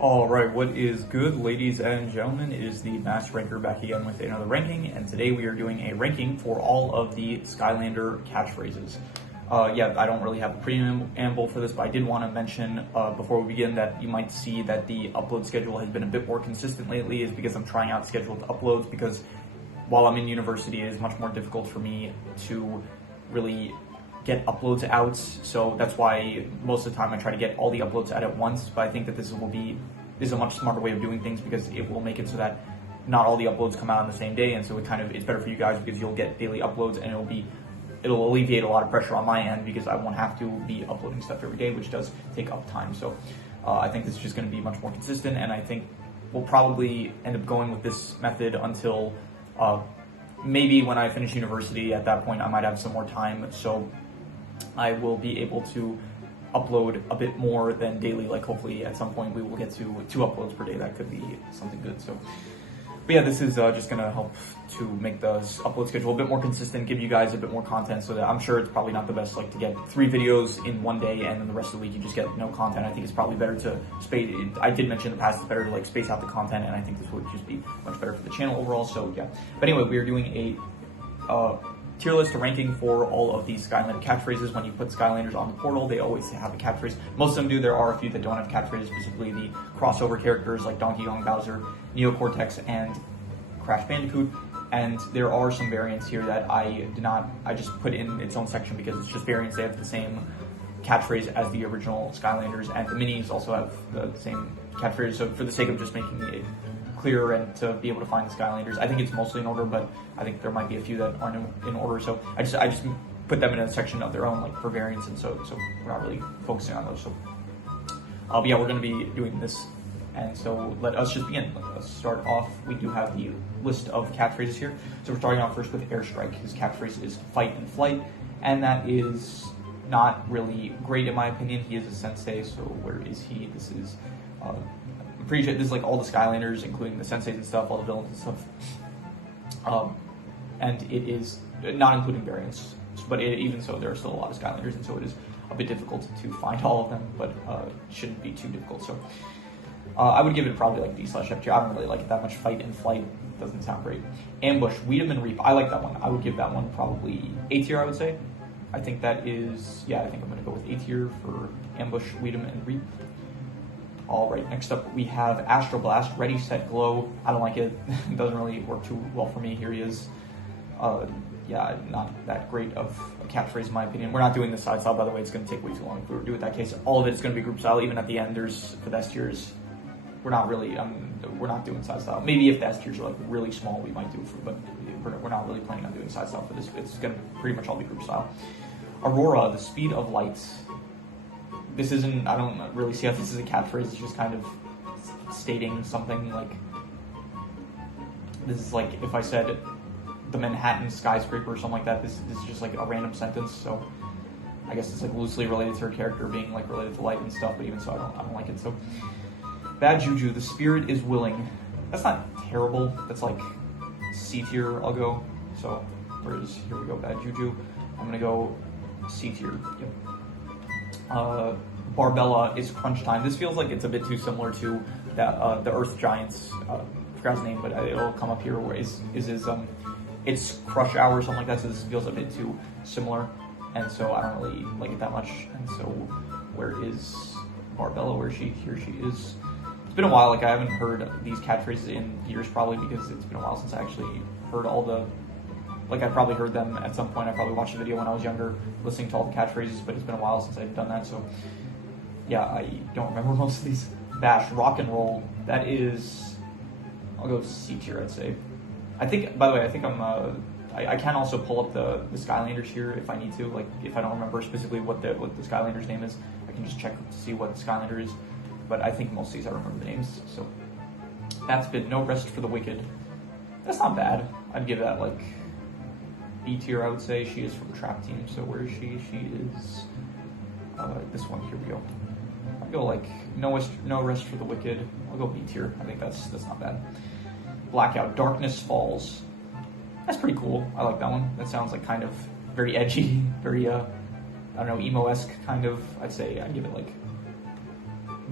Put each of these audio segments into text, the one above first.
Alright, what is good, ladies and gentlemen? It is the Master Ranker back again with another ranking, and today we are doing a ranking for all of the Skylander catchphrases. Yeah, I don't really have a preamble for this, but I did want to mention before we begin that you might see that the upload schedule has been a bit more consistent lately, is because I'm trying out scheduled uploads, because while I'm in university, it is much more difficult for me to really get uploads out, so that's why most of the time I try to get all the uploads out at once. But I think that this is a much smarter way of doing things, because it will make it so that not all the uploads come out on the same day, and so it's better for you guys because you'll get daily uploads, and it'll alleviate a lot of pressure on my end because I won't have to be uploading stuff every day, which does take up time. So I think this is just going to be much more consistent, and I think we'll probably end up going with this method until maybe when I finish university. At that point I might have some more time, so I will be able to upload a bit more than daily. Like, hopefully at some point we will get to 2 uploads per day. That could be something good. So, but yeah, this is just gonna help to make the upload schedule a bit more consistent, give you guys a bit more content, so that I'm sure it's probably not the best, like, to get 3 videos in one day and then the rest of the week you just get no content. I think it's probably better to space. I did mention in the past it's better to like space out the content, and I think this would just be much better for the channel overall. So yeah. But anyway, we are doing a tier list, a ranking for all of these Skylander catchphrases. When you put Skylanders on the portal, they always have a catchphrase. Most of them do. There are a few that don't have catchphrases, specifically the crossover characters like Donkey Kong, Bowser, Neocortex, and Crash Bandicoot. And there are some variants here that I just put in its own section because it's just variants. They have the same catchphrase as the original Skylanders, and the minis also have the same catchphrase. So for the sake of just making it clearer and to be able to find the Skylanders, I think it's mostly in order, but I think there might be a few that aren't in order, so I just put them in a section of their own, like for variants, and so we're not really focusing on those. So but yeah, we're going to be doing this, and so let us just begin. Let's start off. We do have the list of catchphrases here, so we're starting off first with Airstrike. His catchphrase is fight and flight, and that is not really great in my opinion. He is a sensei, so where is he? This is pretty sure this is like all the Skylanders, including the senseis and stuff, all the villains and stuff. And it is not including variants, but even so, there are still a lot of Skylanders, and so it is a bit difficult to find all of them, but it shouldn't be too difficult. So I would give it probably like D/F tier. I don't really like it that much. Fight and flight doesn't sound great. Ambush, weed 'em and reap. I like that one. I would give that one probably A tier, I would say. I think that is, yeah, I think I'm going to go with A tier for ambush, weed 'em and reap. All right, next up we have Astro Blast, Ready, Set, Glow. I don't like it. It doesn't really work too well for me. Here he is. Yeah, not that great of a catchphrase in my opinion. We're not doing the side style, by the way. It's going to take way too long if we were to do it that case. All of it is going to be group style. Even at the end, there's for the S tiers. We're not doing side style. Maybe if the S tiers are like really small, we might do it, but we're not really planning on doing side style for this. It's going to pretty much all be group style. Aurora, the speed of light. This isn't, I don't really see how this is a catchphrase. It's just kind of stating something. Like, this is like if I said the Manhattan skyscraper or something like that. This is just like a random sentence, so I guess it's like loosely related to her character being like related to light and stuff, but even so, I don't like it. So Bad Juju, the spirit is willing. That's not terrible. That's like C tier, I'll go. So here we go, Bad Juju. I'm gonna go C tier. Yep. Barbella is crunch time. This feels like it's a bit too similar to that the Earth Giants. I forgot his name, but it'll come up here. Where it's crush hour or something like that. So this feels a bit too similar, and so I don't really like it that much. And so where is Barbella? Where is she? Here she is. It's been a while. Like, I haven't heard these catchphrases in years, probably because it's been a while since I actually heard all the. Like, I probably heard them at some point. I probably watched a video when I was younger, listening to all the catchphrases, but it's been a while since I've done that, so yeah, I don't remember most of these. Bash, rock and roll, that is, I'll go C tier, I'd say. I think, by the way, I think I can also pull up the Skylanders here if I need to. Like, if I don't remember specifically what the Skylanders name is, I can just check to see what the Skylander is, but I think most of these I remember the names, so. That's been No Rest for the Wicked. That's not bad. I'd give that, like, B tier, I would say. She is from Trap Team, so where is she? She is this one. Here we go. I'll go like No Rest for the Wicked. I'll go B tier. I think that's not bad. Blackout, Darkness Falls. That's pretty cool. I like that one. That sounds like kind of very edgy, very I don't know, emo-esque kind of. I'd say I'd give it like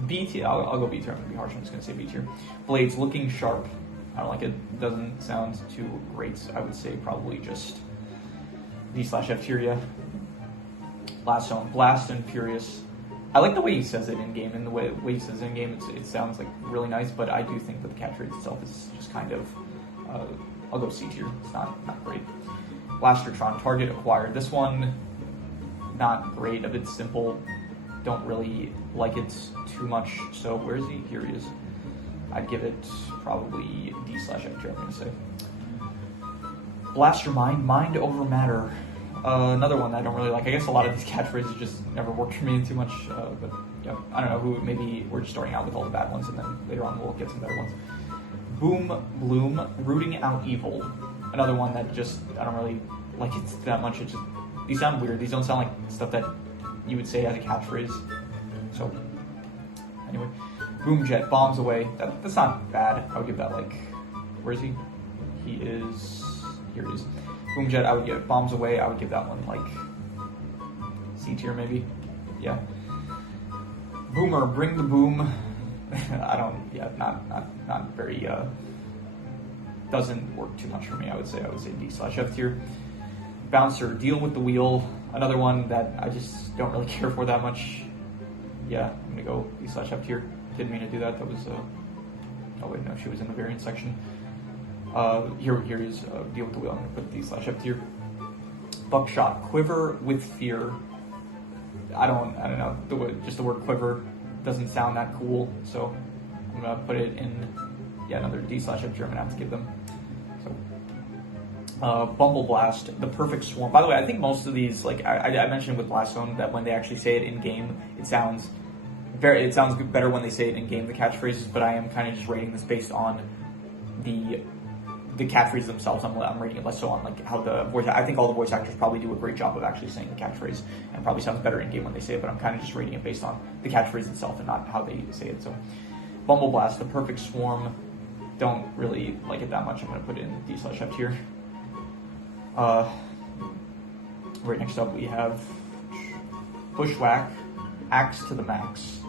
B tier. I'll go B tier. I'm gonna be harsh. I'm just gonna say B tier. Blades looking sharp. I don't like it. Doesn't sound too great. I would say probably just D/F tier. Yeah. Last zone, blast and furious. I like the way he says it in game, and the way he says it in game, it sounds like really nice. But I do think that the catchphrase itself is just kind of. I'll go C tier. It's not great. Blastertron, target acquired. This one, not great. A bit simple. Don't really like it too much. So where is he? Here he is. I'd give it probably D/F tier. I'm gonna say. Blast your mind. Mind over matter. Another one that I don't really like. I guess a lot of these catchphrases just never worked for me too much. But yeah, I don't know who. Maybe we're just starting out with all the bad ones, and then later on we'll get some better ones. Boom, bloom, rooting out evil. Another one that just I don't really like it that much. It just these sound weird. These don't sound like stuff that you would say as a catchphrase. So anyway, boom jet bombs away. That's not bad. I would give that like. Where is he? He is here. He is. Boom jet. I would give bombs away. I would give that one like C tier maybe. Yeah. Boomer, bring the boom. I don't. Yeah, not very. Doesn't work too much for me. I would say D/F tier. Bouncer, deal with the wheel. Another one that I just don't really care for that much. Yeah, I'm gonna go D/F tier. Didn't mean to do that. That was. Oh wait, no, she was in the variant section. Here is deal with the wheel. I'm gonna put D/F tier. Buckshot, quiver with fear. I don't know. Just the word quiver doesn't sound that cool, so I'm gonna put it in. Yeah, another D/F tier. I'm gonna have to give them. So, Bumble Blast, the perfect swarm. By the way, I think most of these, like I mentioned with Blast Zone, that when they actually say it in game, it sounds better when they say it in game, the catchphrases. But I am kind of just rating this based on the catchphrases themselves. I'm rating it less so on like how the voice. I think all the voice actors probably do a great job of actually saying the catchphrase, and probably sounds better in game when they say it. But I'm kind of just rating it based on the catchphrase itself and not how they say it. So, Bumble Blast, the perfect swarm. Don't really like it that much. I'm going to put it in D/F tier. Right next up we have Bushwhack, axe to the max.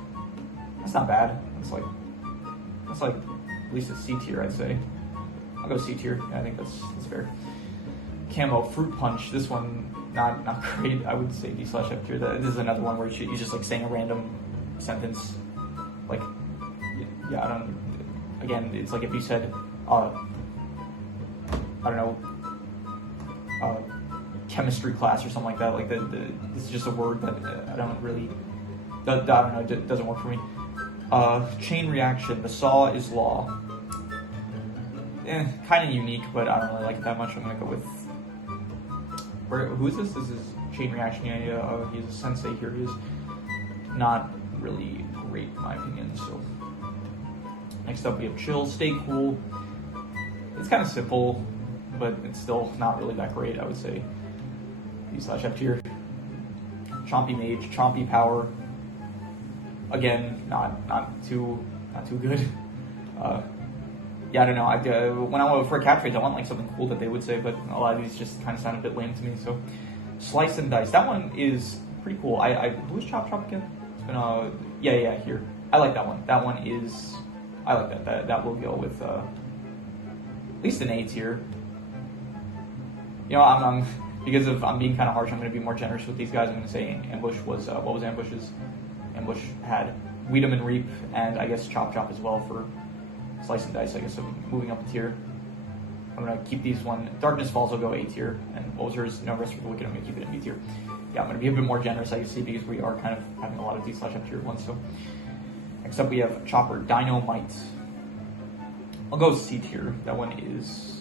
That's not bad. That's like at least a C tier, I'd say. I'll go C tier. Yeah, I think that's fair. Camo, fruit punch. This one not great. I would say D/F tier. This is another one where you're just like saying a random sentence. Like, yeah, I don't. Again, it's like if you said, I don't know, chemistry class or something like that. Like this is just a word that I don't really. I don't know. It doesn't work for me. Chain reaction. The saw is law. Kind of unique, but I don't really like it that much. I'm gonna go with. Who is this? This is chain reaction. Yeah. He's a sensei here. He is not really great in my opinion. So. Next up, we have chill, stay cool. It's kind of simple, but it's still not really that great. I would say D/F tier. Chompy mage, chompy power. Again, not too good. Yeah, I don't know. When I went for a catchphrase, I want like something cool that they would say, but a lot of these just kind of sound a bit lame to me. So, slice and dice. That one is pretty cool. Who's Chop Chop again? It's been yeah here. I like that one. That one is. I like that. That will go with at least an A tier. You know, I'm because of I'm being kind of harsh. I'm going to be more generous with these guys. I'm going to say Ambush was what was Ambush's? Ambush had Weed'em and Reap, and I guess Chop Chop as well for Slice and Dice. I guess I'm moving up a tier. I'm going to keep these one. Darkness Falls will go A tier, and what was hers? No Rest for the Wicked. I'm going to keep it in B tier. Yeah, I'm going to be a bit more generous, I see, because we are kind of having a lot of D/F tier ones. So. Next up, we have Chopper, Dynamite. I'll go C tier. That one is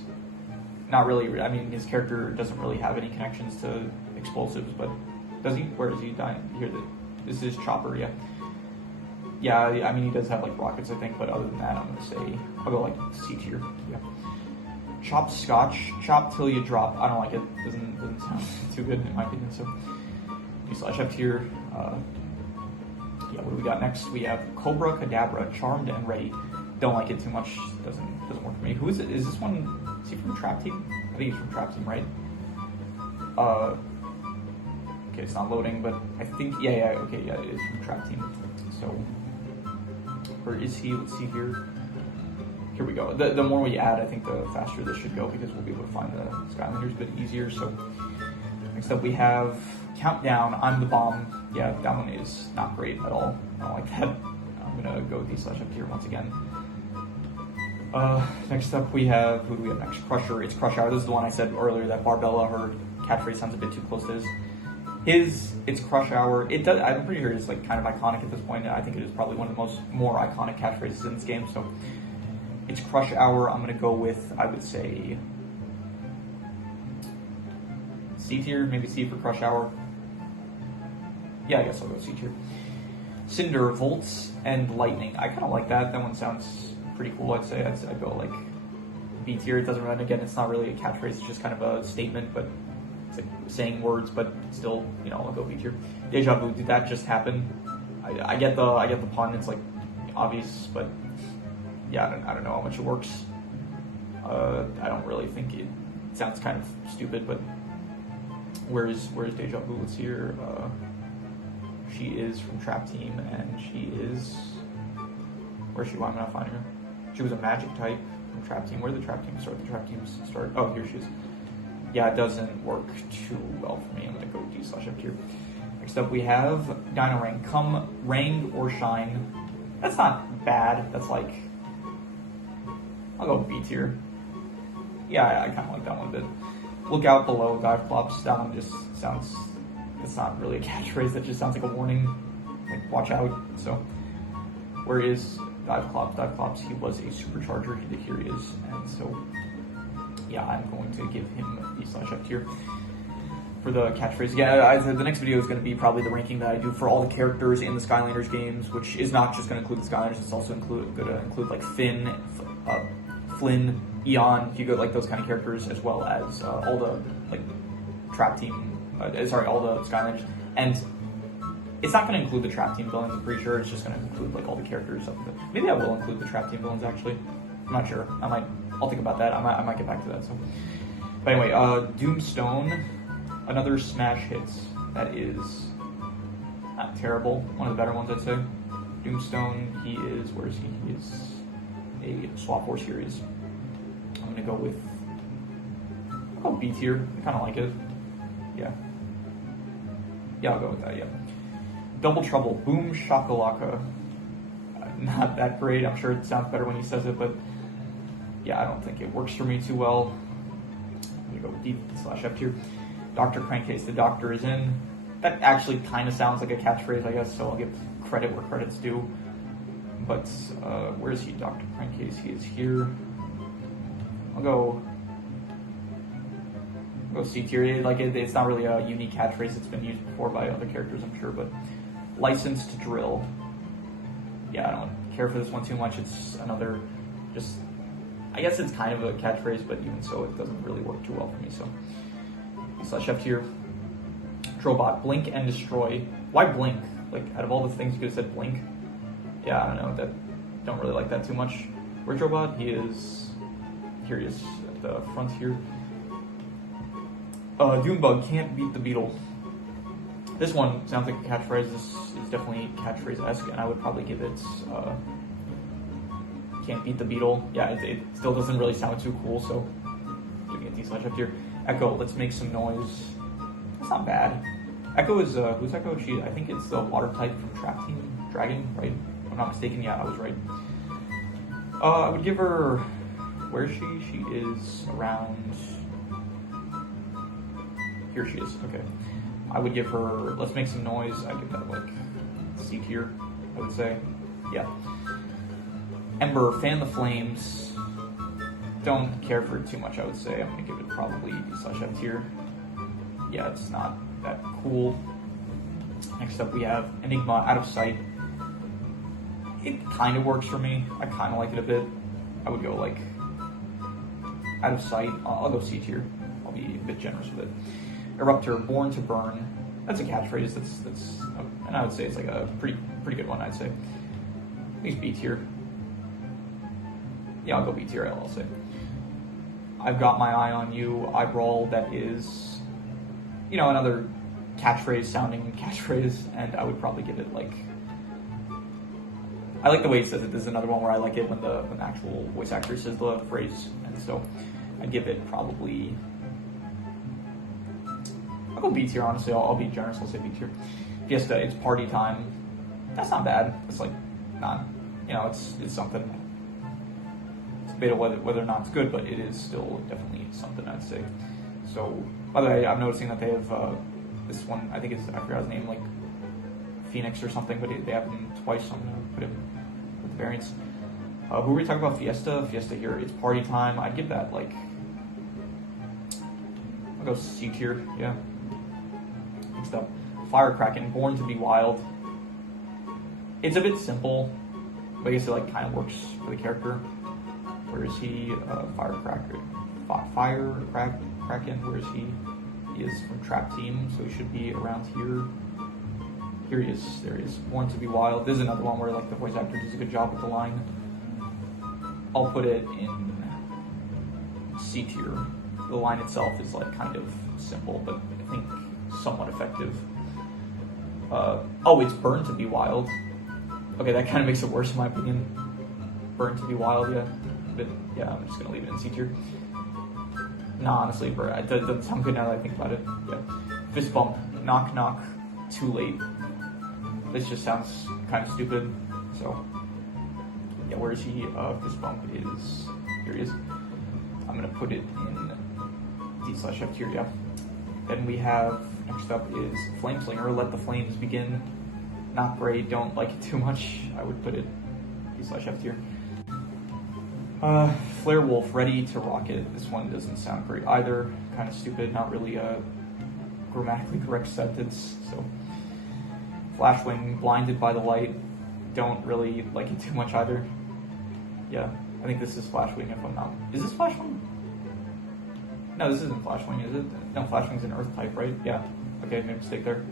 not really. I mean, his character doesn't really have any connections to explosives, but does he? Where is he? Here, this is Chopper. Yeah. Yeah. I mean, he does have like rockets, I think, but other than that, I'm gonna say I'll go like C tier. Yeah. Chopped Scotch, chop till you drop. I don't like it. Doesn't sound too good in my opinion. So D/F tier. Yeah, what do we got next? We have Cobra Kadabra, Charmed and Ready. Don't like it too much. Doesn't work for me. Who is it? Is this one? Is he from Trap Team? I think he's from Trap Team, right? Okay, it's not loading, but I think yeah. Okay, yeah, it is from Trap Team. So Or is he? Let's see here. Here we go. The more we add, I think the faster this should go because we'll be able to find the Skylanders a bit easier. So next up we have Countdown. I'm the Bomb. Yeah, that one is not great at all. I don't like that. I'm gonna go D/up here once again. Next up we have, who do we have next? Crusher. It's Crush Hour. This is the one I said earlier that Barbella, her catchphrase sounds a bit too close to his. It's Crush Hour. It does. I'm pretty sure it's like kind of iconic at this point. I think it is probably one of the more iconic catchphrases in this game. So it's Crush Hour. I'm gonna go with, I would say, C tier. Maybe C for Crush Hour. Yeah, I guess I'll go C tier. Cinder, Volts, and Lightning. I kind of like that. That one sounds pretty cool. I'd say I'd go like B tier. It doesn't run again. It's not really a catchphrase. It's just kind of a statement, but it's like saying words, but still, you know, I'll go B tier. Deja Vu. Did that just happen? I get the pun. It's like obvious, but yeah, I don't know how much it works. I don't really think it sounds kind of stupid, but where's Deja Vu? Let's see here. She is from Trap Team, and she is, where's she? Why am I not finding her? She was a magic type from Trap Team. Where did the Trap Team start? The Trap Teams start. Oh, here she is. Yeah, it doesn't work too well for me. I'm gonna go D/up here. Next up we have Dino Rang. Come rain or shine. That's not bad. That's like, I'll go B tier. Yeah, I kind of like that one a bit. Look out below, dive flops. That one just sounds, it's not really a catchphrase. That just sounds like a warning, like watch out. So where is dive clops? Dive clops, he was a supercharger. Here he is. And so yeah, I'm going to give him D/up tier for the catchphrase. Yeah, the next video is going to be probably the ranking that I do for all the characters in the Skylanders games, which is not just going to include the Skylanders. It's also going to include like Finn, Flynn, Eon, Hugo, like those kind of characters, as well as all the like Trap Team, all the Skylanders. And it's not going to include the Trap Team villains, I'm pretty sure. It's just going to include like all the characters. Maybe I will include the Trap Team villains, actually. I'm not sure. I'll think about that. I might get back to that. So, but anyway, Doomstone, another smash hits that is not terrible. One of the better ones, I'd say. Doomstone, he is, where is he? He is a Swap Force series. I'm gonna go with, I'll go B tier. I kind of like it. Yeah. Yeah, I'll go with that. Yeah. Double Trouble, Boom Shakalaka. Not that great. I'm sure it sounds better when he says it, but yeah, I don't think it works for me too well. I'm gonna go with D/up tier. Dr. Crankcase, the doctor is in. That actually kind of sounds like a catchphrase, I guess, so I'll give credit where credit's due. But where is he, Dr. Crankcase? He is here. I'll go C tier. Like it's not really a unique catchphrase. It's been used before by other characters, I'm sure. But License to Drill. Yeah, I don't care for this one too much. It's another, just, I guess it's kind of a catchphrase, but even so, it doesn't really work too well for me. So D/up tier. Trobot, Blink and Destroy. Why Blink? Like out of all the things you could have said, Blink. Yeah, I don't know. Don't really like that too much. Where's Trobot? He is, here he is at the front here. Doombug, Can't Beat the Beetle. This one sounds like a catchphrase. This is definitely catchphrase-esque, and I would probably give it Can't Beat the Beetle. Yeah, it still doesn't really sound too cool, so giving it D/up tier. Echo, Let's Make Some Noise. It's not bad. Echo is, who's Echo? I think it's the water type from Trap Team Dragon, right? If I'm not mistaken, yeah, I was right. I would give her, where is she? She is around, here she is, okay. I would give her Let's Make Some Noise. I'd give that like C tier, I would say. Yeah. Ember, Fan the Flames. Don't care for it too much, I would say. I'm gonna give it probably D/up tier. Yeah, it's not that cool. Next up we have Enigma, Out of Sight. It kind of works for me. I kind of like it a bit. I would go like Out of Sight. I'll go C tier. I'll be a bit generous with it. Eruptor, Born to Burn. That's a catchphrase. That's, and I would say it's like a pretty good one. I'd say at least B tier. Yeah, I'll go B tier. I'll say. I've Got My Eye on You. I Brawl. That is, you know, another catchphrase sounding catchphrase, and I would probably give it like I like the way he says it. This is another one where I like it when the actual voice actor says the phrase, and so I'd give it probably. I'll go B tier, honestly. I'll be generous. I'll say B tier. Fiesta, it's party time. That's not bad. It's like not, it's something. It's debate whether or not it's good, but it is still definitely something, I'd say. So, by the way, I'm noticing that they have this one. I think I forgot his name, like Phoenix or something, but they have him twice. So I'm gonna put him with the variants. Who are we talking about? Fiesta. Fiesta here. It's party time. I'd give that like. I'll go C tier. Yeah. Next up, Firecracken, Born to be Wild. It's a bit simple, but I guess it like kind of works for the character. Where is he? Firecracker. Firecracken. Where is he? He is from Trap Team, so he should be around here. Here he is. There he is. Born to be Wild. This is another one where like the voice actor does a good job with the line. I'll put it in C tier. The line itself is like kind of simple, but I think somewhat effective. Oh, it's Burn to be Wild. Okay, that kind of makes it worse in my opinion. Burn to be Wild, yeah. But yeah, I'm just gonna leave it in C tier. Nah, honestly, it doesn't sound good now that I think about it. Yeah. Fist bump, knock knock, too late. This just sounds kind of stupid. So yeah, where is he? Fist bump is here. He is. I'm gonna put it in D/F tier. Yeah. Then we have next up is Flameslinger. Let the flames begin. Not great. Don't like it too much. I would put it D/F tier. Flare Wolf, Ready to Rock It. This one doesn't sound great either. Kind of stupid. Not really a grammatically correct sentence. So Flashwing, Blinded by the Light. Don't really like it too much either. Yeah, I think this is Flashwing if I'm not. Is this Flashwing? No, this isn't Flashwing, is it? No, Flashwing's an Earth type, right? Yeah. Okay, made a mistake there.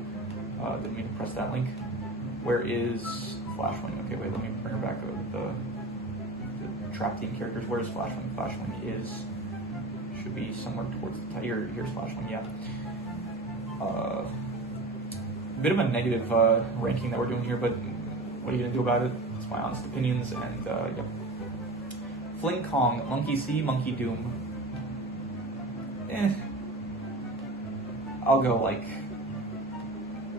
Didn't mean to press that link. Where is Flashwing? Okay, wait, let me bring her back over the Trap Team characters. Where is Flashwing? Flashwing should be somewhere towards the top. Here's Flashwing, yeah. A bit of a negative ranking that we're doing here, but what are you gonna do about it? It's my honest opinions, and yeah. Fling Kong, Monkey See, Monkey Doom. I'll go like.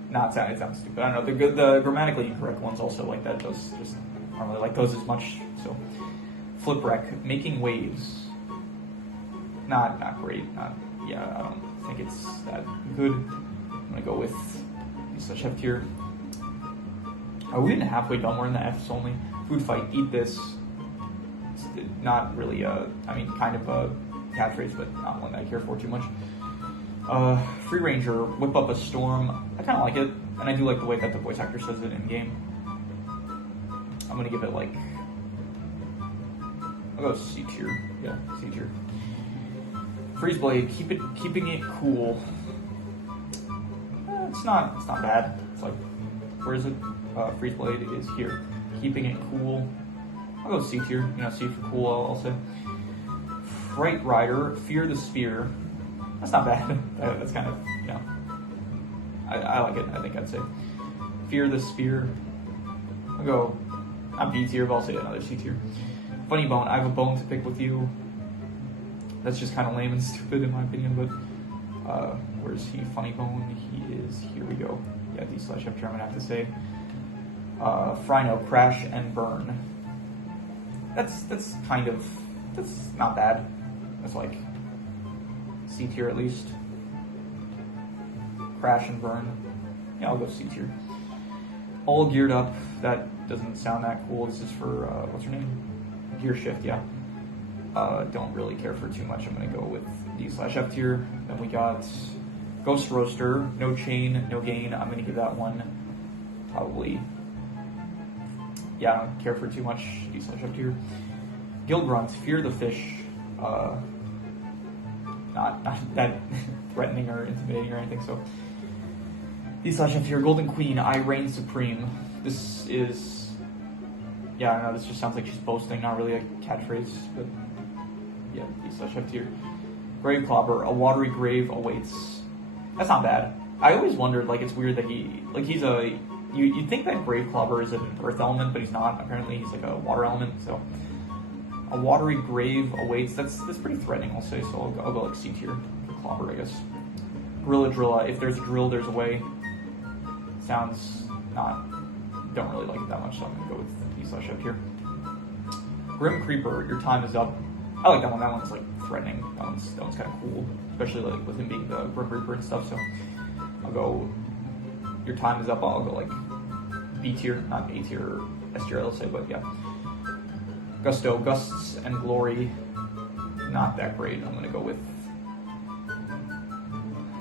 Nah, it sounds stupid. I don't know. The grammatically incorrect ones also like that. Those just aren't really like those as much. So, Flip Wreck, Making Waves. Not great. Yeah. I don't think it's that good. I'm gonna go with D/F tier. Are we even halfway done? We're in the F's only. Food Fight, Eat This. It's not really kind of a catchphrase, but not one that I care for too much. Free Ranger, Whip Up a Storm. I kind of like it, and I do like the way that the voice actor says it in game. I'm gonna give it like, I'll go C tier. Yeah, C tier. Freeze Blade, keeping it cool. It's not bad. It's like, where is it? Freeze Blade is here. Keeping it cool. I'll go C tier. C for cool. I'll say. Fright Rider, Fear the Sphere. That's not bad. That's kind of, I like it. I think I'd say Fear the Sphere. I'll go, not B tier, but I'll say another C tier. Funny Bone, I have a bone to pick with you. That's just kind of lame and stupid in my opinion, but where's he? Funny Bone, he is, here we go. Yeah, D/F tier, I'm gonna have to say. Frino, Crash and Burn. That's not bad. That's like C tier at least. Crash and Burn. Yeah, I'll go C tier. All Geared Up. That doesn't sound that cool. This is for, what's her name? Gear Shift, yeah. Don't really care for too much. I'm going to go with D/F tier. Then we got Ghost Roaster. No Chain, No Gain. I'm going to give that one probably, yeah, I don't care for too much. D/F tier. Guild Grunt. Fear the Fish. Not that threatening or intimidating or anything, so D/F tier. Golden Queen, I Reign Supreme. This is, yeah, I don't know, this just sounds like she's boasting, not really a catchphrase, but yeah, D/F tier. Grave Clobber, A Watery Grave Awaits. That's not bad. I always wondered, like, it's weird that he's You'd think that Grave Clobber is an earth element, but he's not. Apparently he's like a water element, so a watery grave awaits. That's pretty threatening, I'll say, so I'll go like C tier for Clobber, I guess. Gorilla Drilla, if there's a drill, there's a way. Sounds don't really like it that much, so I'm gonna go with D/F here. Grim Creeper, your time is up. I like that one. That one's like threatening. That one's kind of cool, especially like with him being the Grim Reaper and stuff. So I'll go. Your time is up. I'll go like B tier, not A tier or S tier. I'll say, but yeah. Gusto, Gusts and Glory, not that great. I'm gonna go with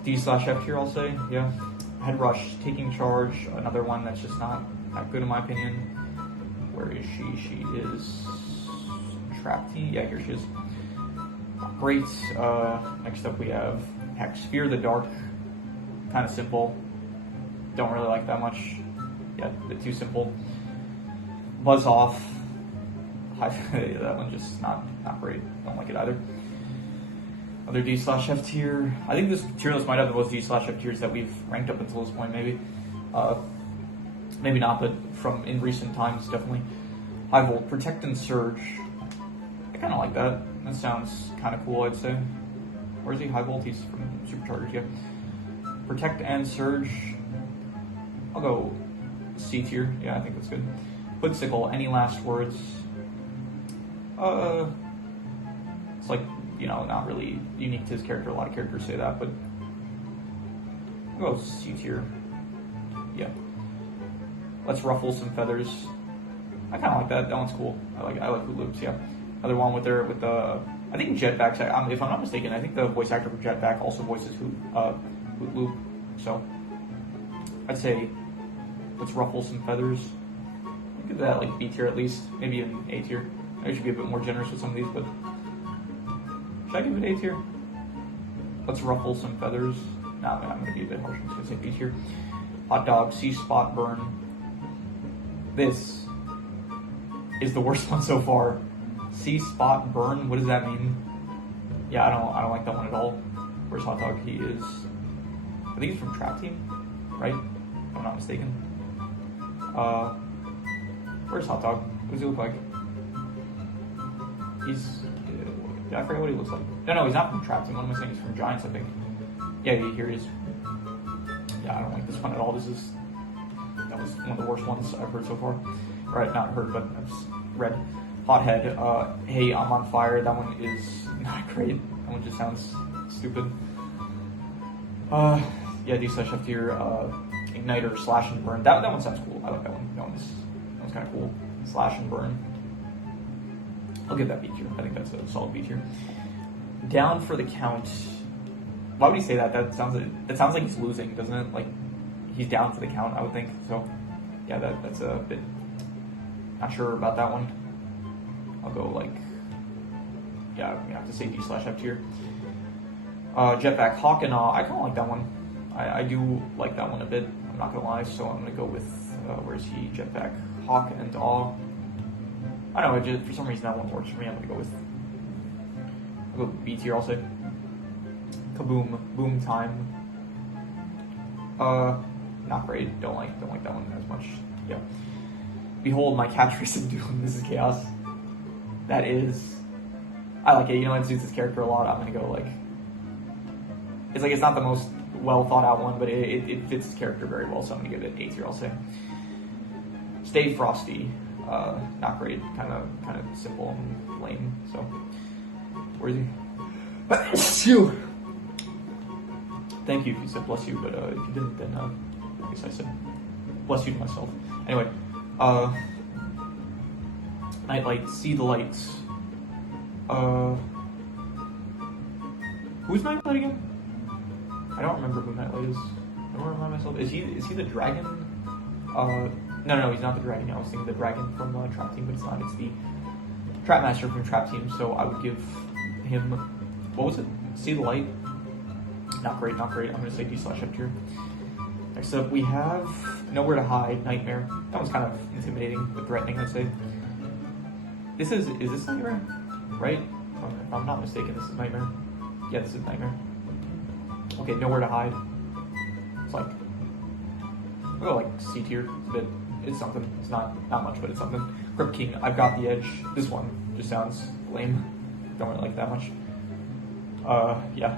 D/F tier. I'll say, yeah. Head Rush, Taking Charge, another one that's just not that good in my opinion. Where is she? She is Trap Team. Yeah, here she is. Great. Next up we have Hex, Fear the Dark. Kind of simple. Don't really like that much. Yeah, a bit too simple. Buzz Off. That one just not great. Don't like it either. Other D/F tier. I think this tier list might have the most D/F tiers that we've ranked up until this point, maybe. Maybe not, but from in recent times, definitely. High Volt, Protect and Surge. I kind of like that. That sounds kind of cool, I'd say. Where is he? High Volt? He's from Superchargers, yeah. Protect and Surge. I'll go C tier. Yeah, I think that's good. Hoodsickle, any last words? It's like, you know, not really unique to his character. A lot of characters say that, but I'll go C tier. Yeah. Let's ruffle some feathers. I kind of like that. That one's cool. I like Hoot Loops. Yeah. Another one with the I think Jetpack. If I'm not mistaken, I think the voice actor for Jetpack also voices Hoot Loop. So I'd say let's ruffle some feathers. I'll give that like B tier at least, maybe an A tier. I should be a bit more generous with some of these, but should I give it A tier? Let's ruffle some feathers. Nah, I'm gonna be a bit harsh. I'm just gonna say B tier. Hot Dog, C Spot Burn. This is the worst one so far. C Spot Burn. What does that mean? Yeah, I don't like that one at all. Where's Hot Dog? He is. I think he's from Trap Team, right? If I'm not mistaken. Where's Hot Dog? What does he look like? I forget what he looks like. No, he's not from Trap Team. What am I saying? He's from Giants, I think. Yeah, here he is. Yeah, I don't like this one at all. That was one of the worst ones I've heard so far. Right, not heard, but I've just read. Hothead, Hey, I'm on Fire. That one is not great. That one just sounds stupid. Yeah, D/F tier. Igniter, Slash and Burn. That one sounds cool. I like that one. That one's kind of cool. Slash and Burn. I'll give that B tier. I think that's a solid B tier. Down for the Count. Why would he say that? That sounds like he's losing, doesn't it? Like he's down for the count, I would think. So yeah, that's a bit not sure about that one. I'll go like, yeah, I'm gonna have to say D/F tier. Jetpack, Hawk and Awe. I kind of like that one. I do like that one a bit. I'm not gonna lie. So I'm gonna go with where's he? Jetpack, Hawk and Awe. I don't know. Just for some reason that one works for me. I'll go B tier. I'll say. Kaboom, Boom Time. Not great. Don't like that one as much. Yeah. Behold my catchphrase of doom. This is chaos. That is. I like it. You know, it suits his character a lot. I'm gonna go like. It's not the most well thought out one, but it fits his character very well. So I'm gonna give it A tier. I'll say. Stay Frosty. Not great. Kind of simple and lame. So where is he? Phew. Thank you if you said bless you, but if you didn't, then I guess I said bless you to myself. Anyway, Nightlight, See the Lights. Who's Nightlight again? I don't remember who Nightlight is. I don't remind myself. Is he the dragon? No, he's not the dragon. I was thinking the dragon from Trap Team, but it's not. It's the Trap Master from Trap Team. So I would give him. What was it? See the Light. Not great. I'm going to say D/F tier. Next up, we have Nowhere to Hide, Nightmare. That one's kind of intimidating, but threatening, I'd say. Is this Nightmare? Right? If I'm not mistaken, this is Nightmare. Yeah, this is Nightmare. Okay, Nowhere to Hide. It's like, I'll go like C tier. It's a it's something. It's not much, but it's something. Grip King, I've got the edge. This one just sounds lame. Don't really like it that much. Yeah.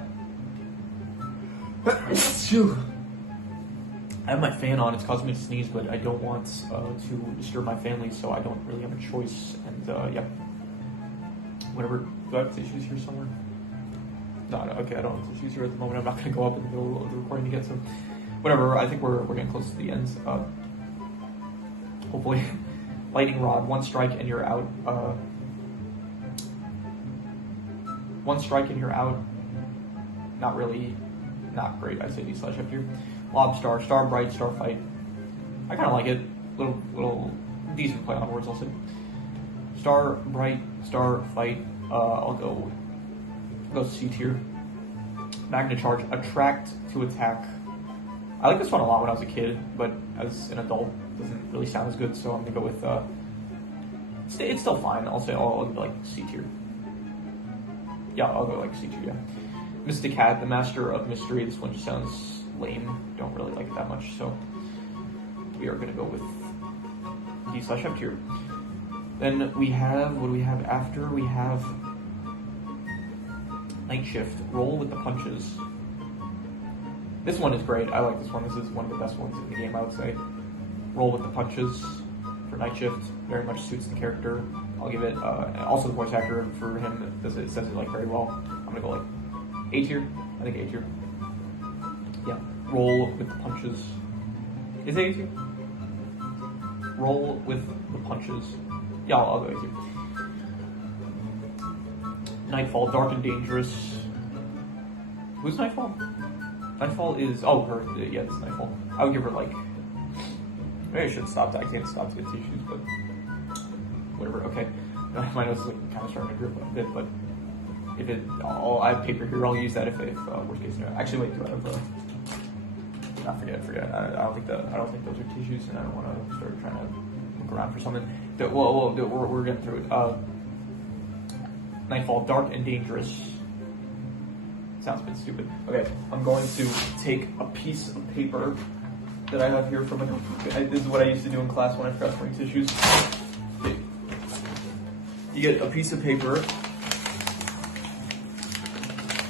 I have my fan on, it's causing me to sneeze, but I don't want to disturb my family, so I don't really have a choice, and yeah. Whatever, do I have tissues here somewhere? No, okay, I don't have tissues here at the moment. I'm not going to go up in the middle of the recording to get some. Whatever, I think we're getting close to the end. Hopefully. Lightning Rod, one strike and you're out. One strike and you're out. Not really, not great, I'd say D/F here. Lobstar, Star Bright, Star Fight. I kind of like it. Little decent play on words, I'll say. Star Bright, Star Fight. I'll go C tier. Magna Charge, Attract to Attack. I like this one a lot when I was a kid, but as an adult, it doesn't really sound as good. So I'm gonna go with. It's still fine. I'll say I'll go like C tier. Yeah, I'll go like C tier. Yeah. Mystic Hat, the Master of Mystery. This one just sounds lame. Don't really like it that much. So we are gonna go with D/F tier. Then we have, what do we have after? We have Night Shift, Roll with the Punches. This one is great. I like this one. This is one of the best ones in the game, I would say. Roll with the Punches for Night Shift. Very much suits the character. I'll give it, also the voice actor for him says it like very well. I'm gonna go like A tier. I think A tier. Yeah. Roll with the Punches. Is it A tier? Roll with the Punches. Yeah, I'll go A tier. Nightfall, Dark and Dangerous. Who's Nightfall? Nightfall is, oh, her, yeah, it's Nightfall. I would give her like, maybe I should stop. I can't stop to get tissues, but whatever, okay. My nose is like kind of starting to drip a bit, but if it, I have paper here, I'll use that if worst case scenario. Actually, wait, do I have forget. I don't think those are tissues, and I don't want to start trying to look around for something. We're getting through it. Nightfall, Dark and Dangerous. Sounds a bit stupid. Okay, I'm going to take a piece of paper that I have here from a notebook. This is what I used to do in class when I forgot to bring tissues. Okay. You get a piece of paper.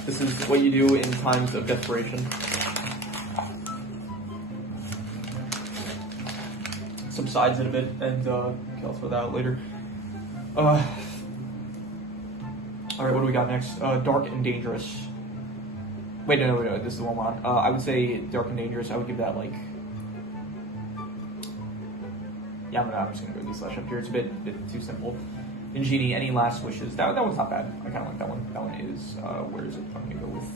This is what you do in times of desperation. Subsides it a bit, and okay, I'll throw that out later. Alright, what do we got next? Dark and Dangerous. Wait, no, this is the one we're on. I would say Dark and Dangerous. I would give that like, yeah, I'm just gonna go D/F here. It's a bit too simple. Ingenie, Any Last Wishes. That one's not bad. I kind of like that one. That one is, where is it? I'm gonna go with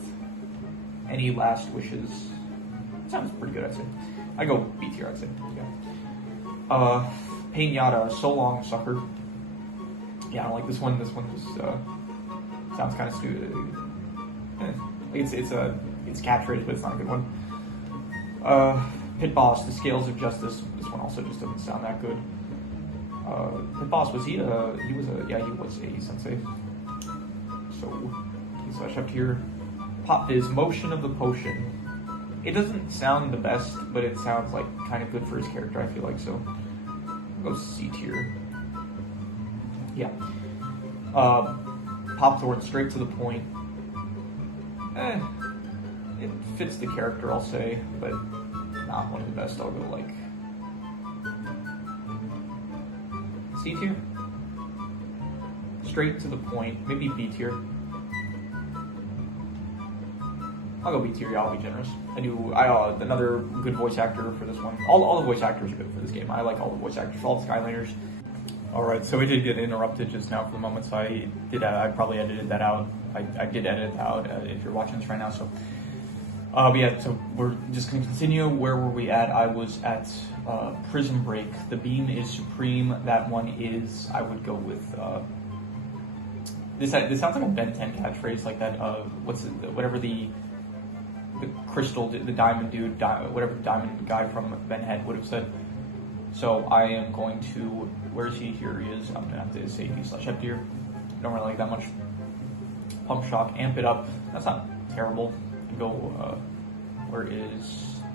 Any Last Wishes. Sounds pretty good, I'd say. I go B tier, I'd say. Yeah. Painata, So Long, Sucker. Yeah, I don't like this one. This one just sounds kind of stupid. It's catchphrase, but it's not a good one. Pit Boss, The Scales of Justice. This one also just doesn't sound that good. Pit Boss, he was a sensei. So he's up here. Pop Biz, Motion of the Potion. It doesn't sound the best, but it sounds like kind of good for his character, I feel like, so I'll go C tier. Yeah. Pop Thorn, Straight to the Point. It fits the character, I'll say, but not one of the best. I'll go like C tier. Straight to the Point, maybe B tier. I'll go B tier. Yeah, I'll be generous. Another good voice actor for this one. All the voice actors are good for this game. I like all the voice actors, all the Skylanders. All right, so we did get interrupted just now for the moment, so I probably edited that out. I did edit it out if you're watching this right now. So, yeah, so we're just gonna continue. Where were we at? I was at Prison Break. The beam is supreme. That one is. I would go with. This sounds like a Ben 10 catchphrase, like that. Whatever the crystal, the diamond dude, whatever the diamond guy from Ben Head would have said. So I am going to. Where is he? Here he is. I'm gonna have to say D/F tier. Don't really like that much. Pump Shock, Amp It Up. That's not terrible. Go.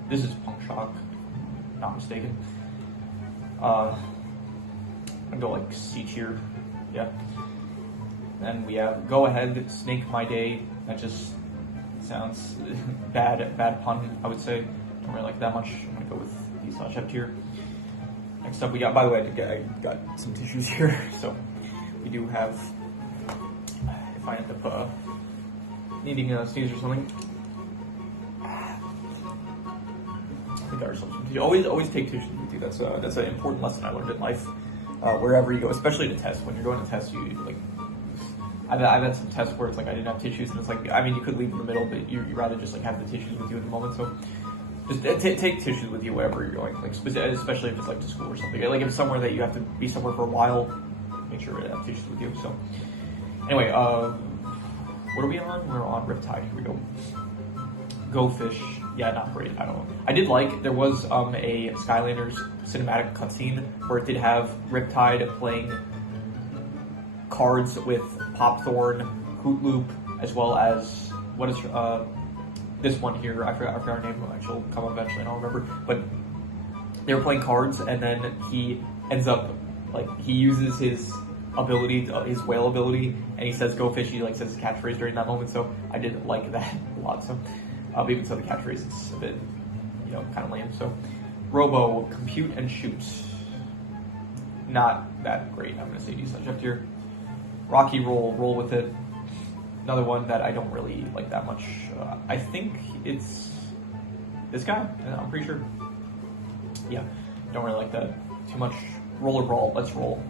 This is Pump Shock. Not mistaken. I'm gonna go like C tier. Yeah. Then we have Go Ahead, Snake My Day. That just sounds bad pun, I would say. Don't really like it that much. I'm gonna go with D/F tier. Next up, we got, by the way, I got some tissues here. So we do have, if I end up needing a sneeze or something, I think I ourselves some tissues. Always take tissues with you. That's an important lesson I learned in life. Wherever you go, especially to test. When you're going to test, you like. I've had some tests where it's like I didn't have tissues, and it's like, I mean, you could leave in the middle, but you rather just like have the tissues with you at the moment. So just take tissues with you wherever you're going, like especially if it's like to school or something. Like if it's somewhere that you have to be somewhere for a while, make sure to have tissues with you. So anyway, what are we on? We're on Riptide. Here we go. Go Fish. Yeah, not great. I don't know. I did like, there was a Skylanders cinematic cutscene where it did have Riptide playing cards with Popthorn, Hoot Loop, as well as what is this one here? I forgot her name. She'll come up eventually. I don't remember. But they were playing cards, and then he ends up like he uses his ability, his whale ability, and he says "Go Fish." He like says his catchphrase during that moment. So I did like that a lot. So even so, the catchphrase is a bit, kind of lame. So Robo, Compute and Shoot. Not that great. I'm gonna say D/F tier. Rocky Roll with it. Another one that I don't really like that much. I think it's this guy. I'm pretty sure. Yeah, don't really like that too much. Roller Brawl. Let's roll.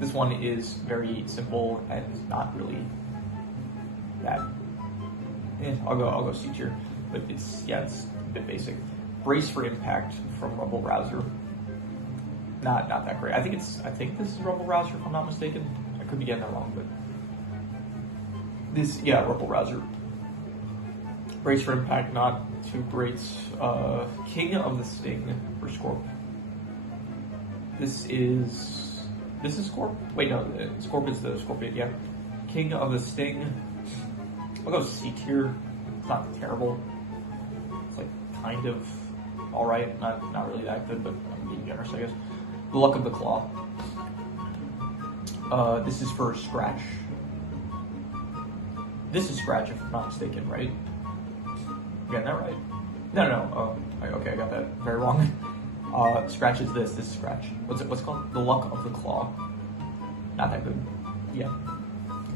This one is very simple and not really that. I'll go C tier, but it's a bit basic. Brace for Impact from Rumble Rouser. Not that great. I think this is Rumble Rouser if I'm not mistaken. I could be getting that wrong, but this, Rumble Rouser. Brace for Impact, not too great. King of the Sting for Scorp. This is Scorp? Wait, no, Scorp is the Scorpion, yeah. King of the Sting. I'll go C tier. It's not terrible. It's like kind of alright. Not really that good, but I'm being generous, I guess. The Luck of the Claw. This is for Scratch. This is Scratch, if I'm not mistaken, right? You getting that right? No. Okay, I got that very wrong. Scratch is this. This is Scratch. What's it called? The Luck of the Claw. Not that good. Yeah.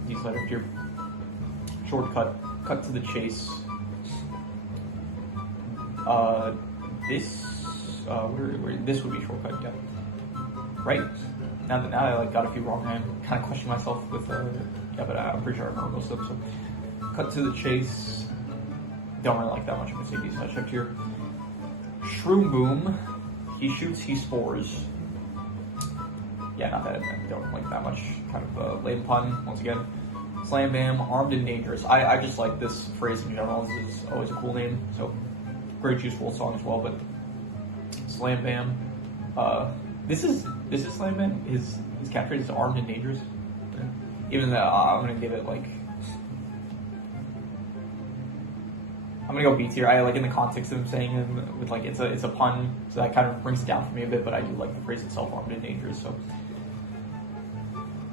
These letters here. Shortcut. Cut to the chase. This would be shortcut, yeah. Right? Now that I got a few wrong, I'm kind of questioning myself with but I'm pretty sure I remember most of them. So, cut to the chase. Don't really like that much. I'm gonna say these. I checked here. Shroom Boom. He shoots. He spores. Yeah, not that. I don't like that much. Kind of a lame pun once again. Slam Bam. Armed and Dangerous. I just like this phrase in general. This is always a cool name. So, great Juice WRLD song as well. But Slam Bam. This is Slam Bam. His catchphrase is Armed and Dangerous. Even though I'm gonna give it like, I'm gonna go B tier. I like in the context of him saying him with like it's a pun, so that kind of brings it down for me a bit. But I do like the phrase itself, Armed and Dangerous. So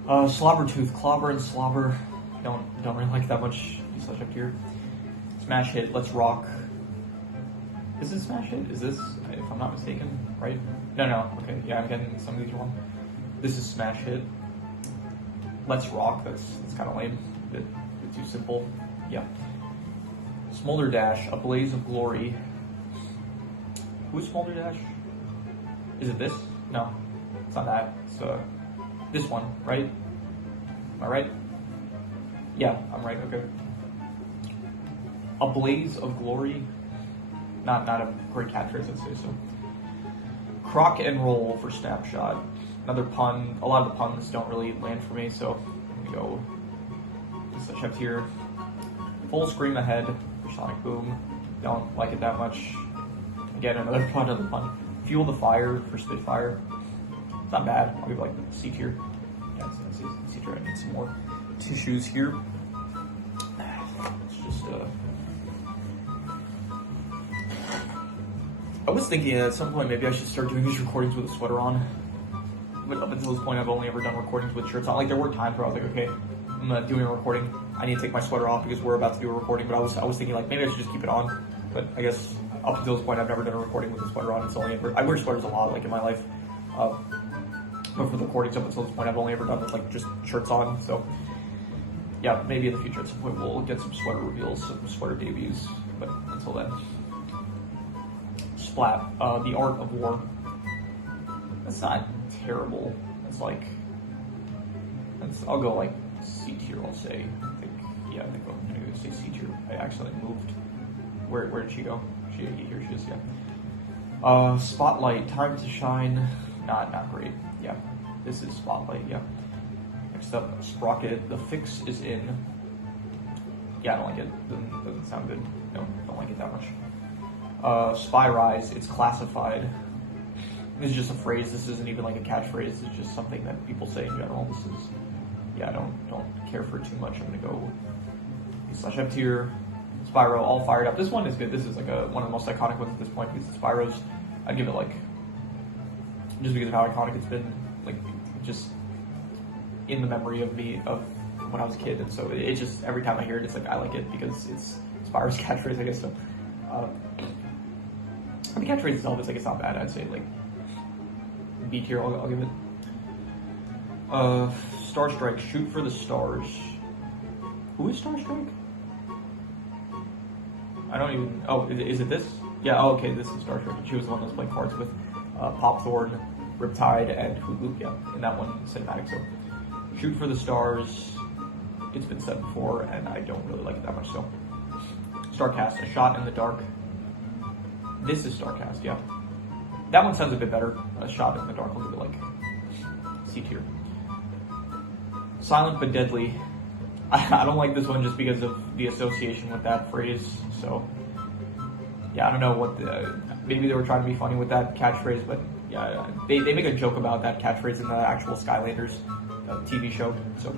Slobbertooth, Clobber and Slobber. Don't really like that much. Such up here. Smash Hit, Let's Rock. Is this Smash Hit? Is this, if I'm not mistaken, right? No. Okay, yeah, I'm getting some of these wrong. This is Smash Hit. Let's Rock. That's kind of lame. A bit too simple. Yeah. Smolder Dash, A Blaze of Glory. Who's Smolder Dash? Is it this? No, it's not that. It's this one, right? Am I right? Yeah, I'm right. Okay. A Blaze of Glory. Not a great catchphrase, I'd say so. Croc and Roll for Snapshot. Another pun. A lot of the puns don't really land for me, so I'm gonna go such up here. Full Scream Ahead for Sonic Boom. Don't like it that much. Again, another pun. Fuel the Fire for Spitfire. It's not bad. I'll give like C tier. Yeah, it's C tier. I need some more tissues here. It's just I was thinking at some point maybe I should start doing these recordings with a sweater on. but up until this point, I've only ever done recordings with shirts on. Like, there were times where I was like, okay, I'm doing a recording. I need to take my sweater off because we're about to do a recording. But I was thinking, like, maybe I should just keep it on. But I guess up until this point, I've never done a recording with a sweater on. It's only ever, I wear sweaters a lot, like, in my life. But for the recordings up until this point, I've only ever done with, like, just shirts on. So, yeah, maybe in the future at some point we'll get some sweater reveals, some sweater debuts. But until then. Splat, The Art of War. That's not terrible. It's like, I'll go like C tier, I'll say. I think I'm gonna say C tier. I actually moved. Where did she go? Here she is, yeah. Spotlight, Time to Shine. Not great. Yeah, this is Spotlight, yeah. Next up, Sprocket, The Fix is In. Yeah, I don't like it. Doesn't sound good. No, don't like it that much. Spy Rise, It's Classified. This is just a phrase. This isn't even like a catchphrase. It's just something that people say in general. This is, yeah, I don't care for it too much. I'm gonna go /F tier. Spyro, all fired up. This one is good. This is like one of the most iconic ones at this point because Spyro's, I'd give it like, just because of how iconic it's been, like just in the memory of me of when I was a kid, and so it just every time I hear it, it's like I like it because it's Spyro's catchphrase, I guess. So, the catchphrase itself is like it's not bad. I'd say like B tier. I'll give it. Star Strike, Shoot for the Stars. Who is Star Strike? I don't even. Oh, is it this? Yeah. Oh, okay. This is Star Strike. She was the one that was playing cards with Popthorn, Riptide, and Hulu. Yeah, in that one cinematic. So, Shoot for the Stars. It's been said before, and I don't really like it that much. So, Starcast, A Shot in the Dark. This is Starcast. Yeah, that one sounds a bit better. A Shot in the Dark. I'll give it like C tier. Silent but Deadly. I don't like this one just because of the association with that phrase. So, yeah, I don't know what maybe they were trying to be funny with that catchphrase, but yeah, they make a joke about that catchphrase in the actual Skylanders TV show. So,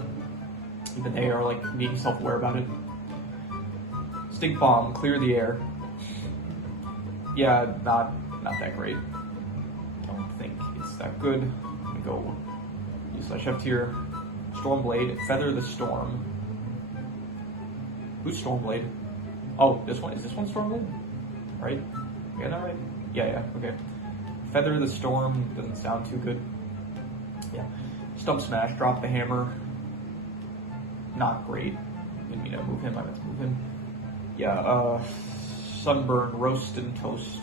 even they are like being self-aware about it. Stink Bomb, Clear the Air. Yeah, not that great. Don't think it's that good. I'm gonna go /F tier. Stormblade, Feather the Storm. Who's Stormblade? Oh, this one. Is this one Stormblade? Right? Yeah, that right? Yeah, okay. Feather the Storm doesn't sound too good. Yeah. Stump Smash, Drop the Hammer. Not great. Didn't mean to move him, I meant to move him. Yeah, Sunburn, Roast and Toast.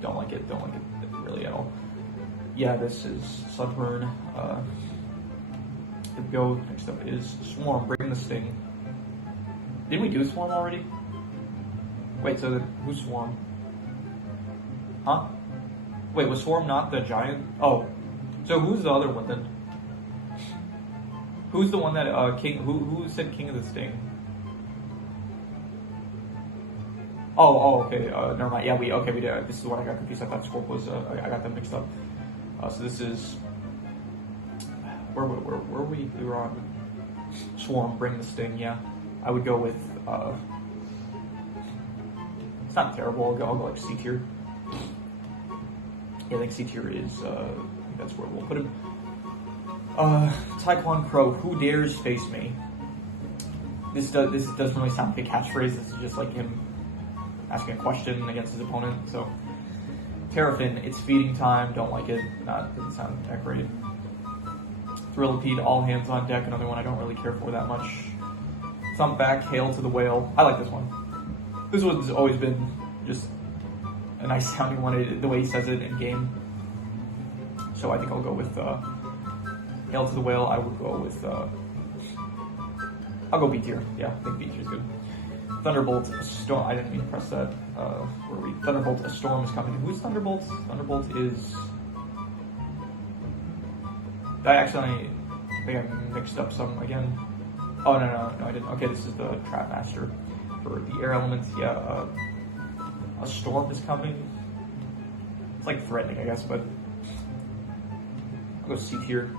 Don't like it really at all. Yeah, this is Sunburn. Go. Next up is Swarm, Bring the Sting. Didn't we do Swarm already? Wait, so who's Swarm? Huh? Wait, was Swarm not the giant? Oh, so who's the other one then? Who's the one that King? Who said King of the Sting? Oh, okay. Never mind. Yeah, we did. This is what I got confused. I thought Scorp was. I got them mixed up. So this is. Where were we? We were on Swarm, Bring the Sting. Yeah, I would go with. It's not terrible. I'll go like C tier. Yeah, I think C tier is. I think that's where we'll put him. Taekwon Pro, Who Dares Face Me? This doesn't really sound like a catchphrase. This is just like him asking a question against his opponent. So, Terrafin, It's Feeding Time. Don't like it. Doesn't sound that great. Thrillipede, All Hands on Deck, another one I don't really care for that much. Thumpback, Hail to the Whale. I like this one. This one's always been just a nice sounding one, the way he says it in game. So I think I'll go with Hail to the Whale. I would go with, I'll go B tier. Yeah, I think B tier is good. Thunderbolt, a Storm. I didn't mean to press that. Where are we? Thunderbolt, A Storm is Coming. Who's Thunderbolt? Thunderbolt is... I think I mixed up some again. Oh, no, I didn't. Okay, this is the Trap Master for the air elements. Yeah, a storm is coming. It's like threatening, I guess, but I'll go C tier.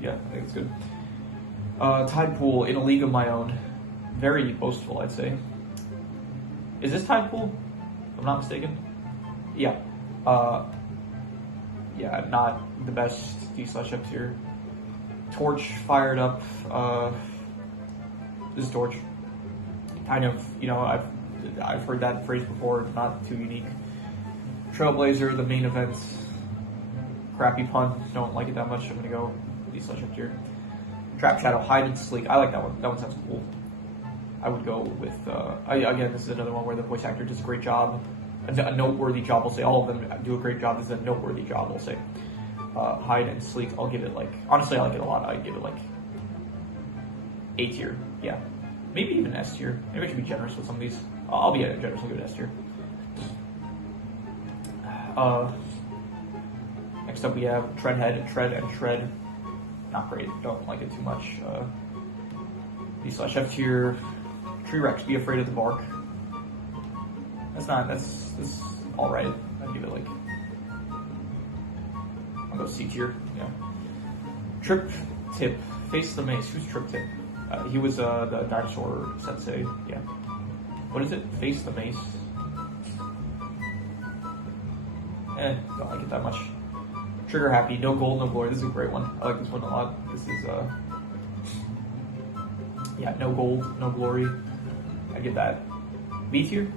Yeah, I think it's good. Tide Pool, In a League of My Own. Very boastful, I'd say. Is this Tide Pool? If I'm not mistaken. Yeah. yeah, not the best D/F tier. Torch fired up. This is Torch. Kind of, I've heard that phrase before. Not too unique. Trailblazer, the main event. Crappy pun. Don't like it that much. I'm gonna go D/F tier. Trap Shadow, Hide and Sleek. I like that one. That one sounds cool. I would go with. Again, this is another one where the voice actor does a great job. A noteworthy job, we'll say. All of them do a great job. This is a noteworthy job, we'll say. Hide and Sleek, I'll give it honestly, I like it a lot. I'd give it A tier. Yeah. Maybe even S tier. Maybe I should be generous with some of these. I'll be generous. I'll give it S tier. Next up we have Treadhead, Tread and Shred. Not great. Don't like it too much. D/F tier. Tree Rex, Be Afraid of the Bark. That's alright. I'd give it I'll go C tier. Yeah. Trip Tip, Face the Mace. Who's Trip Tip? He was the dinosaur sensei. Yeah. What is it? Face the Mace. Don't like it that much. Trigger Happy, No Gold, No Glory. This is a great one. I like this one a lot. This is yeah, No Gold, No Glory. I get that. B tier?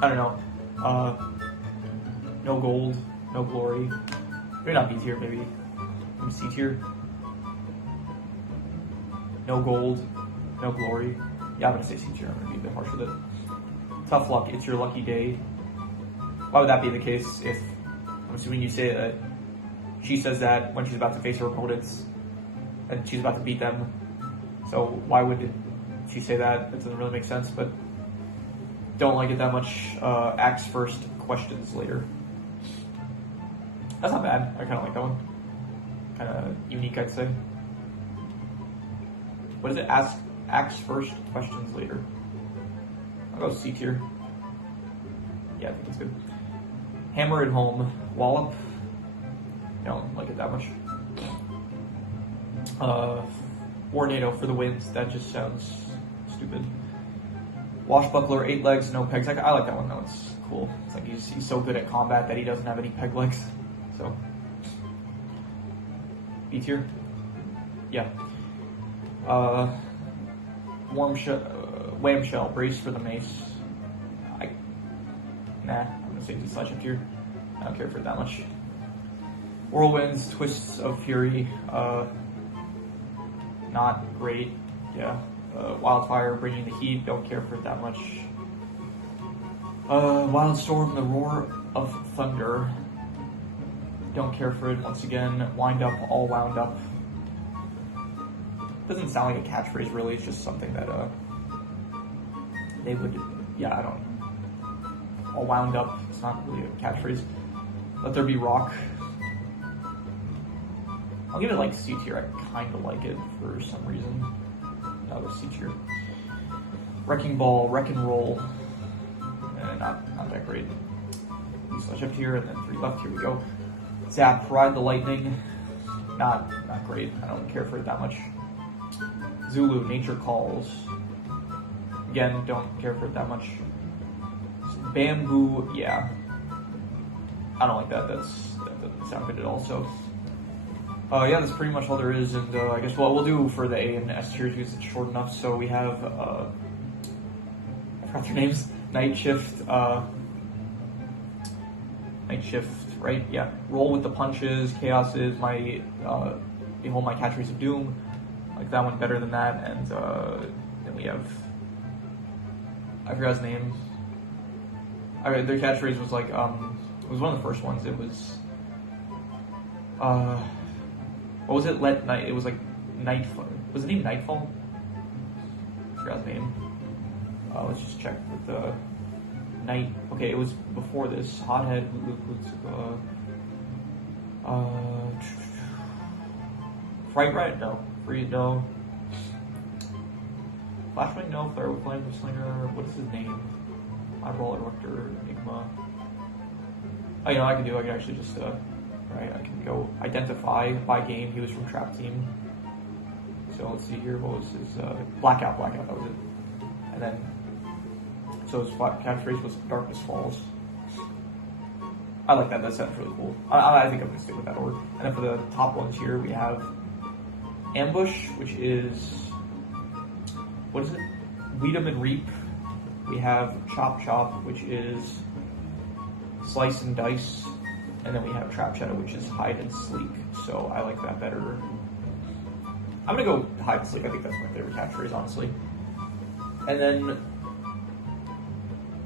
I don't know. No Gold, No Glory. Maybe not B tier, maybe C tier. No Gold, No Glory. Yeah, I'm gonna say C tier. I'm gonna be a bit harsh with it. Tough Luck, It's Your Lucky Day. Why would that be the case if, I'm assuming you say that she says that when she's about to face her opponents and she's about to beat them. So why would she say that? That doesn't really make sense, but don't like it that much. Acts first, questions later. That's not bad. I kind of like that one. Kind of unique, I'd say. What is it? Acts first, questions later. I'll go C tier. Yeah, I think it's good. Hammer it Home, Wallop. Don't like it that much. Warnado for the Wins. That just sounds stupid. Washbuckler, 8 legs, no pegs. I like that one though. It's cool. It's like he's so good at combat that he doesn't have any peg legs. So B tier. Yeah. Wham Shell, Brace for the Mace. Nah, I'm gonna say D/F tier. I don't care for it that much. Whirlwinds, Twists of Fury. Not great. Yeah. Wildfire, Bringing the Heat. Don't care for it that much. Wildstorm, The Roar of Thunder. Don't care for it once again. Wind Up, All Wound Up. Doesn't sound like a catchphrase really. It's just something that they would. Yeah, I don't. All wound up. It's not really a catchphrase. Let There Be Rock. I'll give it C tier. I kind of like it for some reason. I'll go C tier. Wrecking Ball, Wreck and Roll. Not that great. D/F tier, and then 3 left. Here we go. Zap, Ride the Lightning. Not great. I don't care for it that much. Zulu, Nature Calls. Again, don't care for it that much. Bamboo, yeah. I don't like that. That doesn't sound good at all. So, yeah, that's pretty much all there is. And I guess what we'll do for the A and S tiers because it's short enough. So we have, I forgot their names. Night Shift, right? Yeah. Roll with the Punches. Chaos is my, Behold My Catchphrase of Doom. I like that one better than that. And then we have, I forgot his name. Their catchphrase was it was one of the first ones. It was, what was it? Let Night. It was Nightfall. Was the name Nightfall? I forgot his name. Let's just check with the Night. Okay, it was before this. Hothead. Fright Riot? No. Free? No. Flashbang? No. Flare with Flame Slinger. What is his name? Eyeball Erector, Enigma. Oh, I can actually just, right, I can go identify by game. He was from Trap Team. So let's see here, what was his, Blackout, that was it. And then, so his catchphrase was Darkness Falls. I like that. That's really cool. I think I'm gonna stick with that order. And then for the top ones here, we have Ambush, which is, what is it? Weed 'em and Reap. We have Chop Chop, which is Slice and Dice. And then we have Trap Shadow, which is Hide and Sleek. So I like that better. I'm gonna go Hide and Sleek. I think that's my favorite catchphrase, honestly. And then,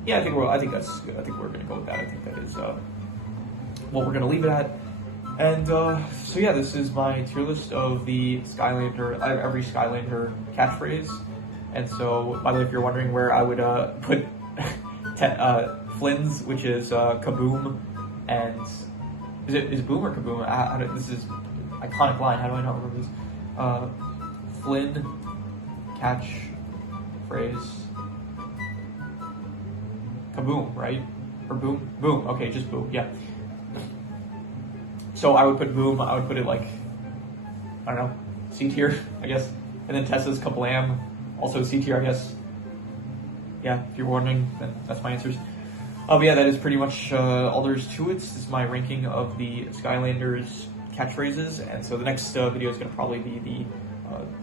yeah, I think that's good. I think we're gonna go with that. I think that is what we're gonna leave it at. And so yeah, this is my tier list of the Skylander, every Skylander catchphrase. And so, by the way, if you're wondering where I would put Flynn's, which is Kaboom, and is it Boom or Kaboom? This is iconic line. How do I not remember this? Flynn catchphrase. Kaboom, right? Or Boom? Boom. Okay, just Boom. Yeah. So I would put Boom. I would put it like, I don't know, C tier, I guess. And then Tessa's Kablam, also C tier, I guess. Yeah, if you're wondering, then that's my answers. But yeah, that is pretty much all there is to it. This is my ranking of the Skylanders catchphrases, and so the next video is going to probably be the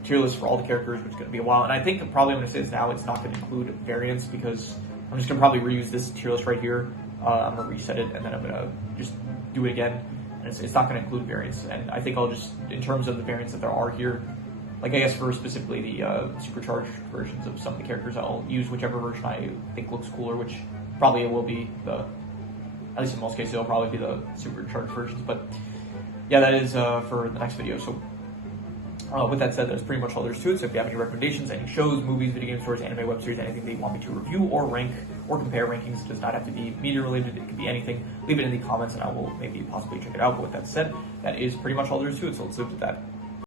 tier list for all the characters, which is going to be a while. And I think probably I'm going to say this now, it's not going to include variants because I'm just going to probably reuse this tier list right here. I'm going to reset it, and then I'm going to just do it again. And it's not going to include variants, and I think I'll just, in terms of the variants that there are here, like I guess for specifically the supercharged versions of some of the characters, I'll use whichever version I think looks cooler, which probably it will be at least in most cases, it'll probably be the supercharged versions. But yeah, that is for the next video. So with that said, that's pretty much all there's to it. So if you have any recommendations, any shows, movies, video game stores, anime, web series, anything that you want me to review or rank or compare rankings, it does not have to be media related. It could be anything. Leave it in the comments and I will maybe possibly check it out. But with that said, that is pretty much all there is to it. So let's leave it at that.